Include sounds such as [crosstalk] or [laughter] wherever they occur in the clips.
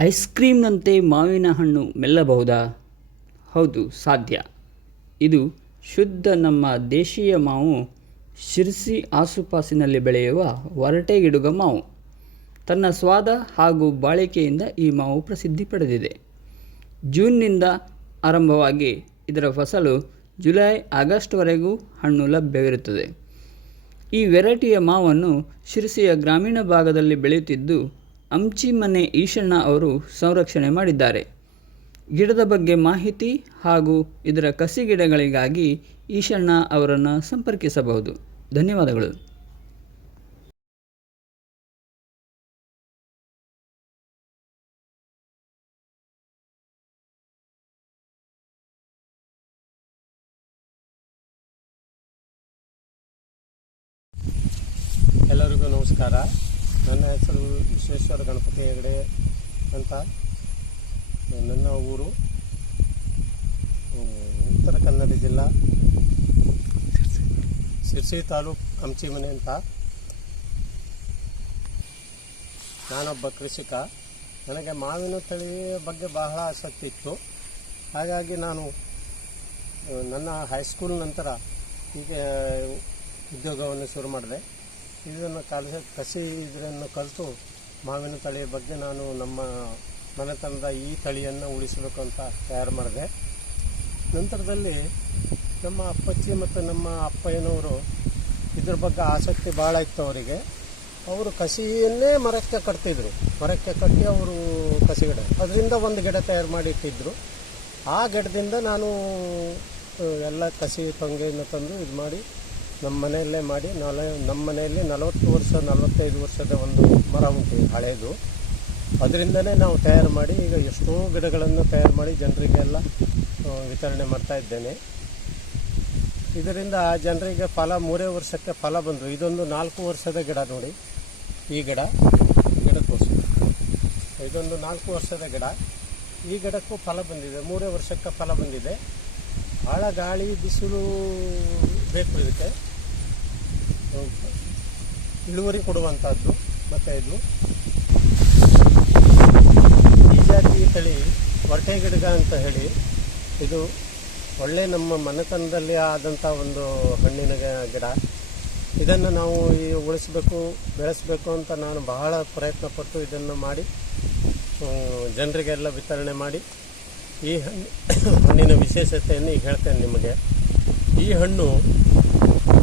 Ice ಕ್ರೀಮ್ನಂತೆ ಮಾವಿನ ಹಣ್ಣು ಮೆಲ್ಲಬಹುದಾ? ಹೌದು, ಸಾಧ್ಯ. ಇದು ಶುದ್ಧ ನಮ್ಮ ದೇಶೀಯ ಮಾವು. ಶಿರ್ಸಿ ಆಸುಪಾಸಿನಲ್ಲಿ ಬೆಳೆಯುವ ಒರಟೆಗಿಡುಗ ಮಾವು. ತನ್ನ ಸ್ವಾದ ಹಾಗೂ ಬಾಳಿಕೆಯಿಂದ ಈ ಮಾವು ಪ್ರಸಿದ್ಧಿ ಪಡೆದಿದೆ. ಜೂನ್ನಿಂದ ಆರಂಭವಾಗಿ ಇದರ ಫಸಲು ಜುಲೈ ಆಗಸ್ಟ್ವರೆಗೂ ಹಣ್ಣು ಲಭ್ಯವಿರುತ್ತದೆ. ಈ ವೆರೈಟಿಯ ಮಾವನ್ನು ಶಿರಸಿಯ ಗ್ರಾಮೀಣ ಭಾಗದಲ್ಲಿ ಬೆಳೆಯುತ್ತಿದ್ದು ಅಂಚಿಮನೆ ಈಶಣ್ಣ ಅವರು ಸಂರಕ್ಷಣೆ ಮಾಡಿದ್ದಾರೆ. ಗಿಡದ ಬಗ್ಗೆ ಮಾಹಿತಿ ಹಾಗೂ ಇದರ ಕಸಿ ಗಿಡಗಳಿಗಾಗಿ ಈಶಣ್ಣ ಅವರನ್ನು ಸಂಪರ್ಕಿಸಬಹುದು. ಧನ್ಯವಾದಗಳು. ಹೆಸರು ವಿಶ್ವೇಶ್ವರ ಗಣಪತಿ ಹೆಗಡೆ ಅಂತ ನನ್ನ ಊರು ಉತ್ತರ ಕನ್ನಡ ಜಿಲ್ಲಾ. ಶಿರ್ಸಿ ತಾಲೂಕು ಕಂಚಿಮನೆ ಅಂತ. ನಾನೊಬ್ಬ ಕೃಷಿಕ. ನನಗೆ ಮಾವಿನ ತಳಿ ಬಗ್ಗೆ ಬಹಳ ಆಸಕ್ತಿ ಇತ್ತು. ಹಾಗಾಗಿ ನಾನು ನನ್ನ ಹೈಸ್ಕೂಲ್ ನಂತರ ಈಗ ಉದ್ಯೋಗವನ್ನು ಶುರು ಮಾಡಿದೆ. ಇದನ್ನು ಕಲಿಸ, ಕಸಿ ಇದನ್ನು ಕಲಿತು ಮಾವಿನ ತಳಿಯ ಬಗ್ಗೆ ನಾನು ನಮ್ಮ ಮನೆತನದ ಈ ತಳಿಯನ್ನು ಉಳಿಸಬೇಕು ಅಂತ ತಯಾರು ಮಾಡಿದೆ. ನಂತರದಲ್ಲಿ ನಮ್ಮ ಅಪ್ಪಚ್ಚಿ ಮತ್ತು ನಮ್ಮ ಅಪ್ಪಯ್ಯನವರು ಇದ್ರ ಬಗ್ಗೆ ಆಸಕ್ತಿ ಭಾಳ ಇತ್ತು ಅವರಿಗೆ. ಅವರು ಕಸಿಯನ್ನೇ ಮರಕ್ಕೆ ಕಟ್ತಿದ್ರು. ಮರಕ್ಕೆ ಕಟ್ಟಿ ಅವರು ಕಸಿ ಗಿಡ ಅದರಿಂದ ಒಂದು ಗಿಡ ತಯಾರು ಮಾಡಿ ಇಟ್ಟಿದ್ದರು ಆ ಗಿಡದಿಂದ ನಾನು ಎಲ್ಲ ಕಸಿ, ತೊಂಗೆಯನ್ನು ತಂದು ಇದು ಮಾಡಿ ನಮ್ಮ ಮನೆಯಲ್ಲೇ ಮಾಡಿ ನಲ, ನಮ್ಮ ಮನೆಯಲ್ಲಿ ನಲವತ್ತು ವರ್ಷ, ನಲವತ್ತೈದು ವರ್ಷದ ಒಂದು ಮರ ಉಂಟು ಹಳೆಯದು ಅದರಿಂದಲೇ ನಾವು ತಯಾರು ಮಾಡಿ ಈಗ ಎಷ್ಟೋ ಗಿಡಗಳನ್ನು ತಯಾರು ಮಾಡಿ ಜನರಿಗೆಲ್ಲ ವಿತರಣೆ ಮಾಡ್ತಾ ಇದ್ದೇನೆ. ಇದರಿಂದ ಜನರಿಗೆ ಫಲ, ಮೂರೇ ವರ್ಷಕ್ಕೆ ಫಲ ಬಂದರು ಇದೊಂದು ನಾಲ್ಕು ವರ್ಷದ ಗಿಡ ನೋಡಿ, ಈ ಗಿಡ ಗಿಡ ಇದೊಂದು ನಾಲ್ಕು ವರ್ಷದ ಗಿಡ, ಈ ಗಿಡಕ್ಕೂ ಫಲ ಬಂದಿದೆ, ಮೂರೇ ವರ್ಷಕ್ಕೆ ಫಲ ಬಂದಿದೆ. ಭಾಳ ಗಾಳಿ ಬಿಸಿಲು ಬೇಕು ಇದಕ್ಕೆ. ಇಳುವರಿ ಕೊಡುವಂಥದ್ದು, ಮತ್ತು ಇದು. ಈ ಜಾತಿ ತಳಿ ಹೊರಟೆ ಗಿಡಗ ಅಂತ ಹೇಳಿ, ಇದು ಒಳ್ಳೆ ನಮ್ಮ ಮನೆತನದಲ್ಲಿ ಆದಂಥ ಒಂದು ಹಣ್ಣಿನ ಗಿಡ. ಇದನ್ನು ನಾವು ಈ ಉಳಿಸಬೇಕು, ಬೆಳೆಸಬೇಕು ಅಂತ ನಾನು ಬಹಳ ಪ್ರಯತ್ನ ಪಟ್ಟು ಇದನ್ನು ಮಾಡಿ ಜನರಿಗೆಲ್ಲ ವಿತರಣೆ ಮಾಡಿ, ಈ ಹಣ್ಣು [coughs] ಹಣ್ಣಿನ ವಿಶೇಷತೆಯನ್ನು ಈಗ ಹೇಳ್ತೇನೆ ನಿಮಗೆ. ಈ ಹಣ್ಣು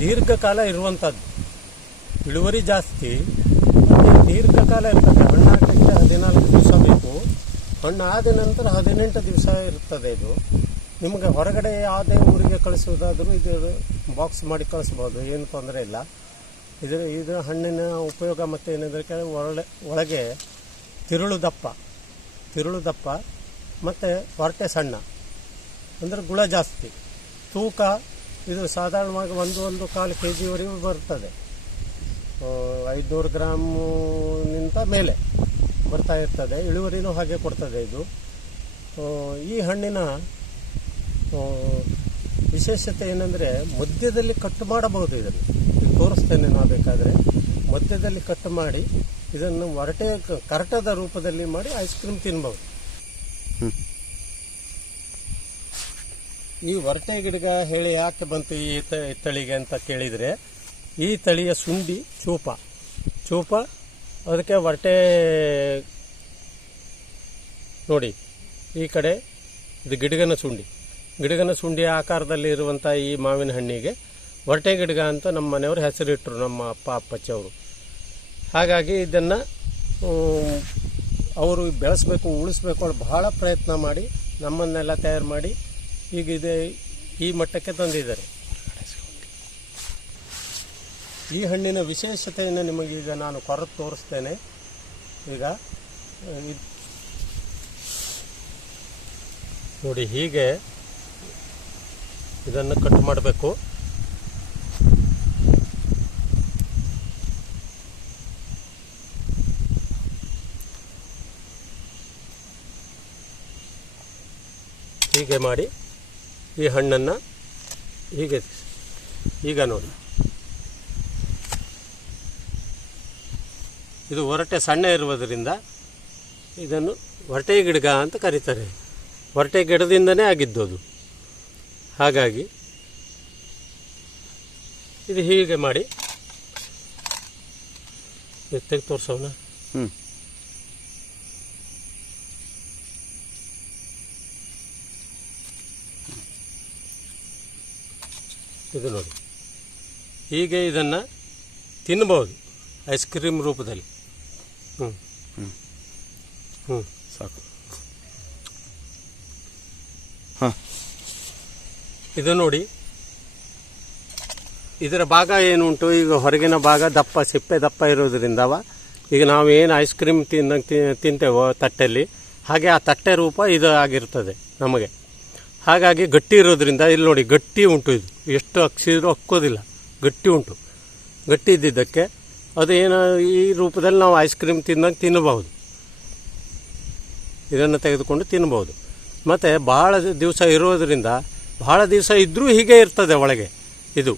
ದೀರ್ಘಕಾಲ ಇರುವಂಥದ್ದು ಇಳುವರಿ ಜಾಸ್ತಿ, ಮತ್ತು ದೀರ್ಘಕಾಲ ಇರ್ತದೆ. ಹಣ್ಣು ಹಾಕಲಿಕ್ಕೆ ಹದಿನಾಲ್ಕು ದಿವಸ ಬೇಕು. ಹಣ್ಣು ಆದ ನಂತರ ಹದಿನೆಂಟು ದಿವಸ ಇರ್ತದೆ ಇದು. ನಿಮಗೆ ಹೊರಗಡೆ ಯಾವುದೇ ಊರಿಗೆ ಕಳಿಸೋದಾದರೂ ಇದು ಬಾಕ್ಸ್ ಮಾಡಿ ಕಳಿಸ್ಬೋದು. ಏನು ತೊಂದರೆ ಇಲ್ಲ. ಇದರ ಇದು ಹಣ್ಣಿನ ಉಪಯೋಗ ಮತ್ತು ಏನೆಂದರೆ ಒಳ್ಳೆ, ಒಳಗೆ ತಿರುಳು ದಪ್ಪ. ತಿರುಳು ದಪ್ಪ, ಮತ್ತು ಹೊರಟೆ ಸಣ್ಣ. ಅಂದರೆ ಗುಳ ಜಾಸ್ತಿ. ತೂಕ ಇದು ಸಾಧಾರಣವಾಗಿ ಒಂದು ಒಂದು ಕಾಲು ಕೆ ಜಿವರೆಗೂ ಬರ್ತದೆ ಐದುನೂರು ಗ್ರಾಮ್ನಿಂದ ಮೇಲೆ ಬರ್ತಾ ಇರ್ತದೆ. ಇಳುವರಿನೂ ಹಾಗೆ ಕೊಡ್ತದೆ ಇದು. ಈ ಹಣ್ಣಿನ ವಿಶೇಷತೆ ಏನಂದರೆ ಮಧ್ಯದಲ್ಲಿ ಕಟ್ ಮಾಡಬಹುದು ಇದನ್ನು. ಇದು ತೋರಿಸ್ತೇನೆ ನಾವು ಬೇಕಾದರೆ ಮಧ್ಯದಲ್ಲಿ ಕಟ್ ಮಾಡಿ ಇದನ್ನು ಒರಟೆ, ಕರಟದ ರೂಪದಲ್ಲಿ ಮಾಡಿ ಐಸ್ ಕ್ರೀಮ್ ತಿನ್ಬಹುದು. ಈ ಹೊರಟೆ ಗಿಡಗ ಹೇಳಿ ಯಾಕೆ ಬಂತು ಈ ತಳಿಗೆ ಅಂತ ಕೇಳಿದರೆ, ಈ ತಳಿಯ ಸುಂಡಿ ಚೂಪ. ಚೂಪ, ಅದಕ್ಕೆ ಹೊರಟೆ ನೋಡಿ, ಈ ಕಡೆ ಇದು ಗಿಡಗನ ಸುಂಡಿ. ಗಿಡಗನ ಸುಂಡಿ ಆಕಾರದಲ್ಲಿ ಇರುವಂಥ ಈ ಮಾವಿನ ಹಣ್ಣಿಗೆ ಹೊರಟೆ ಗಿಡಗ ಅಂತ ನಮ್ಮ ಮನೆಯವರು ಹೆಸರಿಟ್ಟರು ನಮ್ಮ ಅಪ್ಪ, ಅಪ್ಪಚ್ಚವರು. ಹಾಗಾಗಿ ಇದನ್ನು ಅವರು ಬೆಳೆಸಬೇಕು, ಉಳಿಸ್ಬೇಕು ಅಂತ ಬಹಳ ಪ್ರಯತ್ನ ಮಾಡಿ, ನಮ್ಮನ್ನೆಲ್ಲ ತಯಾರು ಮಾಡಿ ಈಗ ಇದೆ ಈ ಮಟ್ಟಕ್ಕೆ ತಂದಿದ್ದಾರೆ. ಈ ಹಣ್ಣಿನ ವಿಶೇಷತೆಯನ್ನು ನಿಮಗೆ ಈಗ ನಾನು ಕೊರತು ತೋರಿಸ್ತೇನೆ. ಈಗ ನೋಡಿ, ಹೀಗೆ ಇದನ್ನು ಕಟ್ ಮಾಡಬೇಕು. ಹೀಗೆ ಮಾಡಿ. ಈ ಹಣ್ಣನ್ನು ಹೀಗೆ ಈಗ ನೋಡಿ. ಇದು ಹೊರಟೆ ಸಣ್ಣ ಇರುವುದರಿಂದ ಇದನ್ನು ಹೊರಟೆ ಗಿಡಗ ಅಂತ ಕರೀತಾರೆ. ಹೊರಟೆ ಗಿಡದಿಂದನೇ ಆಗಿದ್ದು ಅದು. ಹಾಗಾಗಿ ಇದು ಹೀಗೆ ಮಾಡಿ ತೆಗೆದು ತೋರಿಸೋಣ. ಹ್ಞೂ ಇದು ನೋಡಿ. ಹೀಗೆ ಇದನ್ನು ತಿನ್ಬೋದು ಐಸ್ ಕ್ರೀಮ್ ರೂಪದಲ್ಲಿ. ಹ್ಞೂ. ಹ್ಞೂ ಸಾಕು. ಹಾಂ. ಇದು ನೋಡಿ. ಇದರ ಭಾಗ ಏನುಂಟು ಈಗ ಹೊರಗಿನ ಭಾಗ ದಪ್ಪ ಸಿಪ್ಪೆ ದಪ್ಪ ಇರೋದ್ರಿಂದವ ಈಗ ನಾವು ಏನು ಐಸ್ ಕ್ರೀಮ್ ತಿನ್ನ ತಿಂತೇವೋ ತಟ್ಟೆಯಲ್ಲಿ ಹಾಗೆ ಆ ತಟ್ಟೆ ರೂಪ ಇದು ಆಗಿರ್ತದೆ ನಮಗೆ. ಹಾಗಾಗಿ ಗಟ್ಟಿ ಇರೋದ್ರಿಂದ ಇಲ್ಲಿ ನೋಡಿ ಗಟ್ಟಿ ಉಂಟು ಇದು. ಎಷ್ಟು ಹಕ್ಸಿದ್ರು ಅಕ್ಕೋದಿಲ್ಲ ಗಟ್ಟಿ ಉಂಟು. ಗಟ್ಟಿ ಇದ್ದಿದ್ದಕ್ಕೆ ಅದು ಏನೋ ಈ ರೂಪದಲ್ಲಿ ನಾವು ಐಸ್ ಕ್ರೀಮ್ ತಿಂದಂಗೆ ತಿನ್ನಬಹುದು. ಇದನ್ನು ತೆಗೆದುಕೊಂಡು ತಿನ್ನಬಹುದು. ಮತ್ತು ಭಾಳ ದಿವಸ ಇರೋದರಿಂದ ಭಾಳ ದಿವಸ ಇದ್ದರೂ ಹೀಗೆ ಇರ್ತದೆ ಒಳಗೆ ಇದು.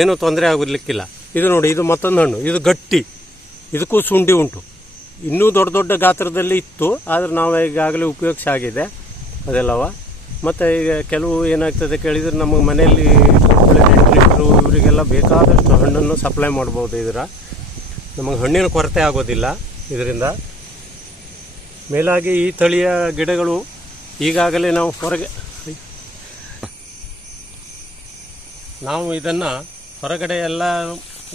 ಏನೂ ತೊಂದರೆ ಆಗಲಿಕ್ಕಿಲ್ಲ ಇದು ನೋಡಿ, ಇದು ಮತ್ತೊಂದು ಹಣ್ಣು. ಇದು ಗಟ್ಟಿ. ಇದಕ್ಕೂ ಸುಂಡಿ ಉಂಟು. ಇನ್ನೂ ದೊಡ್ಡ ದೊಡ್ಡ ಗಾತ್ರದಲ್ಲಿ ಇತ್ತು, ಆದರೆ ನಾವು ಈಗಾಗಲೇ ಉಪಯೋಗಿಸಿ ಆಗಿದೆ. ಅದೆಲ್ಲವ ಮತ್ತು ಈಗ ಕೆಲವು ಏನಾಗ್ತದೆ ಕೇಳಿದರೆ ನಮಗೆ ಮನೆಯಲ್ಲಿ ನೆಂಟರಿಷ್ಟರು ಇವರಿಗೆಲ್ಲ ಬೇಕಾದಷ್ಟು ಹಣ್ಣನ್ನು ಸಪ್ಲೈ ಮಾಡ್ಬೋದು ಇದರ. ನಮಗೆ ಹಣ್ಣಿನ ಕೊರತೆ ಆಗೋದಿಲ್ಲ ಇದರಿಂದ. ಮೇಲಾಗಿ ಈ ತಳಿಯ ಗಿಡಗಳು ಈಗಾಗಲೇ ನಾವು ಹೊರಗೆ ನಾವು ಇದನ್ನು ಹೊರಗಡೆ ಎಲ್ಲ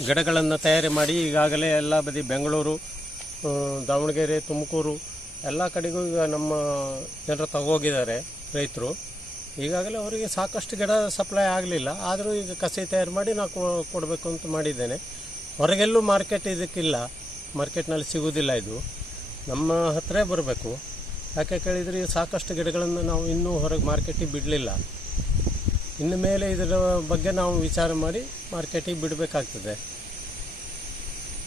ಗಿಡಗಳನ್ನು ತಯಾರಿ ಮಾಡಿ ಈಗಾಗಲೇ ಎಲ್ಲ ಬದಿ ಬೆಂಗಳೂರು, ದಾವಣಗೆರೆ, ತುಮಕೂರು ಎಲ್ಲ ಕಡೆಗೂ ಈಗ ನಮ್ಮ ಜನರು ತಗೋಗಿದ್ದಾರೆ ರೈತರು. ಈಗಾಗಲೇ ಅವರಿಗೆ ಸಾಕಷ್ಟು ಗಿಡ ಸಪ್ಲೈ ಆಗಲಿಲ್ಲ. ಆದರೂ ಈಗ ಕಸಿ ತಯಾರು ಮಾಡಿ ನಾವು ಕೊಡಬೇಕು ಅಂತ ಮಾಡಿದ್ದೇನೆ. ಹೊರಗೆಲ್ಲೂ ಮಾರ್ಕೆಟ್ ಇದಕ್ಕಿಲ್ಲ. ಮಾರ್ಕೆಟ್ನಲ್ಲಿ ಸಿಗುವುದಿಲ್ಲ ಇದು. ನಮ್ಮ ಹತ್ರ ಬರಬೇಕು. ಯಾಕೆ ಕೇಳಿದರೆ ಸಾಕಷ್ಟು ಗಿಡಗಳನ್ನು ನಾವು ಇನ್ನೂ ಹೊರಗೆ ಮಾರ್ಕೆಟಿಗೆ ಬಿಡಲಿಲ್ಲ. ಇನ್ನು ಮೇಲೆ ಇದರ ಬಗ್ಗೆ ನಾವು ವಿಚಾರ ಮಾಡಿ ಮಾರ್ಕೆಟಿಗೆ ಬಿಡಬೇಕಾಗ್ತದೆ.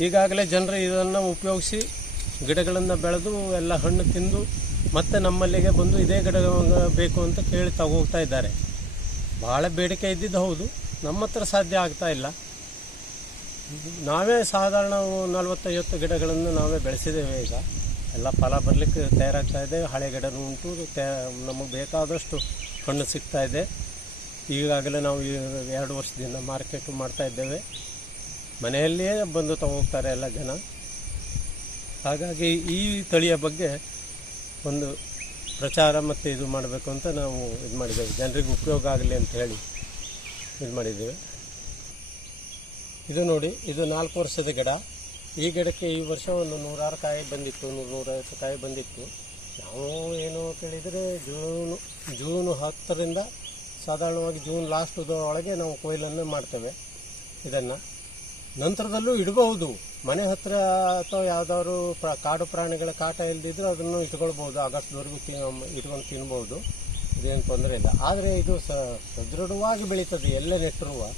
ಈಗಾಗಲೇ ಜನರು ಇದನ್ನು ಉಪಯೋಗಿಸಿ ಗಿಡಗಳನ್ನು ಬೆಳೆದು ಎಲ್ಲ ಹಣ್ಣು ತಿಂದು ಮತ್ತೆ ನಮ್ಮಲ್ಲಿಗೆ ಬಂದು ಇದೇ ಗಿಡ ಬೇಕು ಅಂತ ಕೇಳಿ ತಗೋಗ್ತಾ ಇದ್ದಾರೆ. ಭಾಳ ಬೇಡಿಕೆ ಇದ್ದಿದ್ದು ಹೌದು. ನಮ್ಮ ಹತ್ರ ಸಾಧ್ಯ ಆಗ್ತಾ ಇಲ್ಲ. ನಾವೇ ಸಾಧಾರಣ ನಲವತ್ತೈವತ್ತು ಗಿಡಗಳನ್ನು ನಾವೇ ಬೆಳೆಸಿದ್ದೇವೆ ಈಗ. ಎಲ್ಲ ಫಲ ಬರಲಿಕ್ಕೆ ತಯಾರಾಗ್ತಾ ಇದೆ. ಹಳೆ ಗಿಡನೂ ಉಂಟು. ನಮಗೆ ಬೇಕಾದಷ್ಟು ಹಣ್ಣು ಸಿಗ್ತಾ ಇದೆ. ಈಗಾಗಲೇ ನಾವು ಎರಡು ವರ್ಷದಿಂದ ಮಾರ್ಕೆಟು ಮಾಡ್ತಾ ಇದ್ದೇವೆ. ಮನೆಯಲ್ಲಿಯೇ ಬಂದು ತಗೋಗ್ತಾರೆ ಎಲ್ಲ ಜನ. ಹಾಗಾಗಿ ಈ ತಳಿಯ ಬಗ್ಗೆ ಒಂದು ಪ್ರಚಾರ ಮತ್ತು ಇದು ಮಾಡಬೇಕು ಅಂತ ನಾವು ಇದು ಮಾಡಿದ್ದೇವೆ. ಜನರಿಗೆ ಉಪಯೋಗ ಆಗಲಿ ಅಂತ ಹೇಳಿ ಇದು ಮಾಡಿದ್ದೇವೆ. ಇದು ನೋಡಿ, ಇದು ನಾಲ್ಕು ವರ್ಷದ ಗಿಡ. ಈ ಗಿಡಕ್ಕೆ ಈ ವರ್ಷ ಒಂದು ನೂರಾರು ಕಾಯಿ ಬಂದಿತ್ತು ನೂರು ನೂರೈವತ್ತು ಕಾಯಿ ಬಂದಿತ್ತು. ನಾವು ಏನು ಕೇಳಿದರೆ ಜೂನು, ಜೂನ್ ಹತ್ತರಿಂದ ಸಾಧಾರಣವಾಗಿ ಜೂನ್ ಲಾಸ್ಟ್ ಒಳಗೆ ನಾವು ಕೊಯ್ಲನ್ನು ಮಾಡ್ತೇವೆ ಇದನ್ನು. ನಂತರದಲ್ಲೂ ಇಡಬಹುದು. ಮನೆ ಹತ್ರ ಅಥವಾ ಯಾವ್ದಾದ್ರು ಕಾಡು ಪ್ರಾಣಿಗಳ ಕಾಟ ಇಲ್ಲದಿದ್ರೆ ಅದನ್ನು ಇಟ್ಕೊಳ್ಬೋದು ಆಗಸ್ಟ್ವರೆಗೂ ಇಟ್ಕೊಂಡು ತಿನ್ಬೋದು. ಇದೇನು ತೊಂದರೆ ಇಲ್ಲ. ಆದರೆ ಇದು ಸದೃಢವಾಗಿ ಬೆಳೀತದೆ ಎಲ್ಲ ನೆಟ್ಟಿರುವ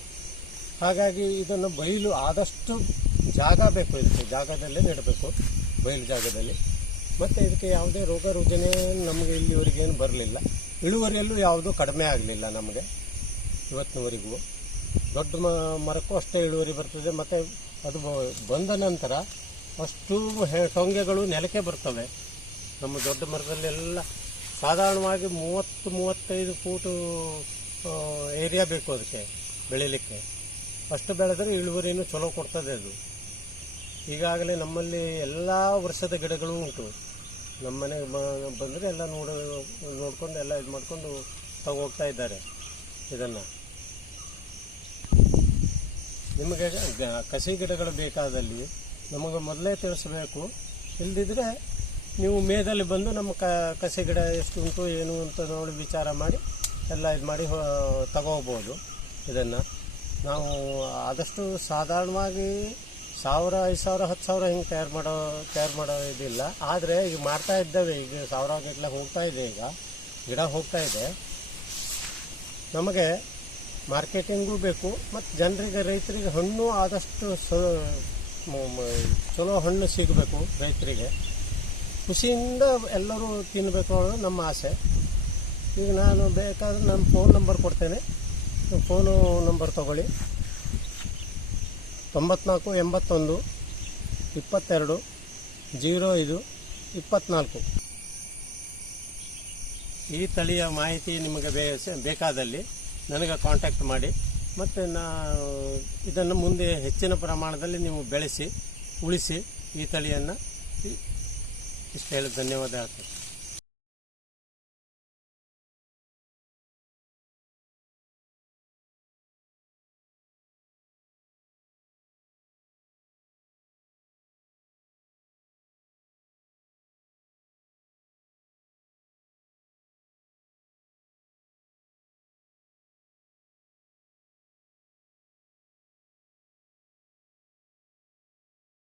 ಹಾಗಾಗಿ ಇದನ್ನು ಬಯಲು ಆದಷ್ಟು ಜಾಗ ಬೇಕು ಇದಕ್ಕೆ. ಜಾಗದಲ್ಲೇ ನೆಡಬೇಕು. ಬಯಲು ಜಾಗದಲ್ಲಿ. ಮತ್ತು ಇದಕ್ಕೆ ಯಾವುದೇ ರೋಗ ರುಜಿನ ನಮಗೆ ಇಲ್ಲಿವರೆಗೇನು ಬರಲಿಲ್ಲ. ಇಳುವರಿಯಲ್ಲೂ ಯಾವುದೂ ಕಡಿಮೆ ಆಗಲಿಲ್ಲ ನಮಗೆ. ಇವತ್ತಿನವರೆಗೂ. ದೊಡ್ಡ ಮರಕ್ಕೂ ಅಷ್ಟೇ ಇಳುವರಿ ಬರ್ತದೆ, ಮತ್ತು ಅದು ಬಂದ ನಂತರ ಅಷ್ಟು ಟೊಂಗೆಗಳು ನೆಲಕ್ಕೆ ಬರ್ತವೆ. ನಮ್ಮ ದೊಡ್ಡ ಮರದಲ್ಲೆಲ್ಲ ಸಾಧಾರಣವಾಗಿ ಮೂವತ್ತು, ಮೂವತ್ತೈದು ಫೂಟು ಏರಿಯಾ ಬೇಕು ಅದಕ್ಕೆ, ಬೆಳೀಲಿಕ್ಕೆ. ಅಷ್ಟು ಬೆಳೆದ್ರೆ ಇಳುವರಿನೂ ಚಲೋ ಕೊಡ್ತದೆ ಅದು. ಈಗಾಗಲೇ ನಮ್ಮಲ್ಲಿ ಎಲ್ಲ ವರ್ಷದ ಗಿಡಗಳು ಉಂಟು. ನಮ್ಮ ಮನೆಗೆ ಬಂದರೆ ಎಲ್ಲ ನೋಡ, ನೋಡಿಕೊಂಡು, ಎಲ್ಲ ಇದು ಮಾಡಿಕೊಂಡು ತಗೋಗ್ತಾ ಇದ್ದಾರೆ ಇದನ್ನು. ನಿಮಗೆ ಕಸಿ ಗಿಡಗಳು ಬೇಕಾದಲ್ಲಿ ನಮಗೆ ಮೊದಲೇ ತಿಳಿಸ್ಬೇಕು. ಇಲ್ಲದಿದ್ದರೆ ನೀವು ಮೇದಲ್ಲಿ ಬಂದು ನಮ್ಮ ಕಸಿ ಗಿಡ ಎಷ್ಟು ಉಂಟು, ಏನು ಅಂತ ನೋಡಿ ವಿಚಾರ ಮಾಡಿ ಎಲ್ಲ ಇದು ಮಾಡಿ ತಗೋಬೋದು ಇದನ್ನು. ನಾವು ಆದಷ್ಟು ಸಾಧಾರಣವಾಗಿ ಸಾವಿರ, ಐದು ಸಾವಿರ, ಹತ್ತು ಸಾವಿರ ಹಿಂಗೆ ತಯಾರು ಮಾಡೋ ತಯಾರು ಮಾಡೋ ಇದಿಲ್ಲ. ಆದರೆ ಈಗ ಮಾಡ್ತಾ ಇದ್ದಾವೆ, ಈಗ ಸಾವಿರ ಗಟ್ಟಲೆ ಹೋಗ್ತಾ ಇದೆ ಈಗ. ಗಿಡ ಹೋಗ್ತಾ ಇದೆ. ನಮಗೆ ಮಾರ್ಕೆಟಿಂಗು ಬೇಕು, ಮತ್ತು ಜನರಿಗೆ, ರೈತರಿಗೆ ಹಣ್ಣು ಆದಷ್ಟು ಸ ಚಲೋ ಹಣ್ಣು ಸಿಗಬೇಕು ರೈತರಿಗೆ. ಖುಷಿಯಿಂದ ಎಲ್ಲರೂ ತಿನ್ನಬೇಕು ಅನ್ನೋದು ನಮ್ಮ ಆಸೆ. ಈಗ ನಾನು ಬೇಕಾದ್ರೆ ನನ್ನ ಫೋನ್ ನಂಬರ್ ಕೊಡ್ತೇನೆ. ಫೋನು ನಂಬರ್ ತಗೊಳ್ಳಿ. ತೊಂಬತ್ನಾಲ್ಕು, ಎಂಬತ್ತೊಂದು, ಇಪ್ಪತ್ತೆರಡು, ಜೀರೋ ಐದು, ಇಪ್ಪತ್ನಾಲ್ಕು. ಈ ತಳಿಯ ಮಾಹಿತಿ ನಿಮಗೆ ಬೇಕಾದಲ್ಲಿ ನನಗೆ ಕಾಂಟ್ಯಾಕ್ಟ್ ಮಾಡಿ. ಮತ್ತು ನಾ ಇದನ್ನು ಮುಂದೆ ಹೆಚ್ಚಿನ ಪ್ರಮಾಣದಲ್ಲಿ ನೀವು ಬೆಳೆಸಿ, ಉಳಿಸಿ ಈ ತಳಿಯನ್ನು. ಇಷ್ಟು ಹೇಳಿ, ಧನ್ಯವಾದ ಹೇಳ್ತೇನೆ